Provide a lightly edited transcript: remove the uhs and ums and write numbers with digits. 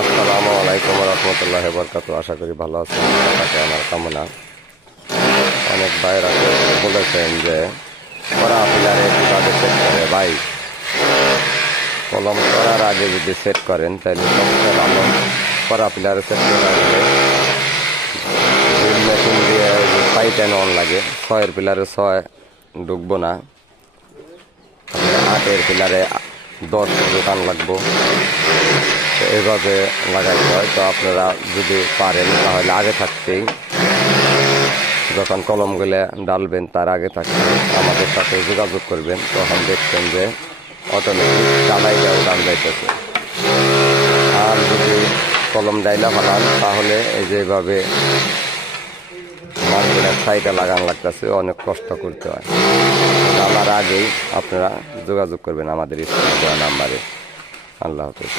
আসসালামু আলাইকুম রহমতুল্লাহ বরকাত। আশা করি ভালো আছেন। তাকে আমার কামনা। অনেক ভাইরা বলেছেন যে কড়া পিলারে কীভাবে সেট করে। ভাই, কলম করার আগে যদি সেট করেন তাহলে সবচেয়ে ভালো কড়া পিলারে সেট করে রাখলে ড্রিল মেশিন দিয়ে পাইটেন অন লাগে। 6-এর পিলারে 6 ঢুকবো না, 8-এর পিলারে 10 দোকান লাগবো। এইভাবে লাগাইতে হয়। তো আপনারা যদি পারেন তাহলে আগে থাকতেই যখন কলমগুলো ডালবেন তার আগে থাকতে আমাদের সাথে যোগাযোগ করবেন। তখন দেখবেন যে অটোমেটিক ডালাই দেওয়া ডাল যাইতেছে। আর যদি কলম ডাইলা ফেলান তাহলে এই যেভাবে মালগুলোর সাইডে লাগান লাগতেছে, অনেক কষ্ট করতে হয়। ডালার আগেই আপনারা যোগাযোগ করবেন আমাদের স্ক্রিনে দেওয়া নাম্বারে। আল্লাহ হাফেজ।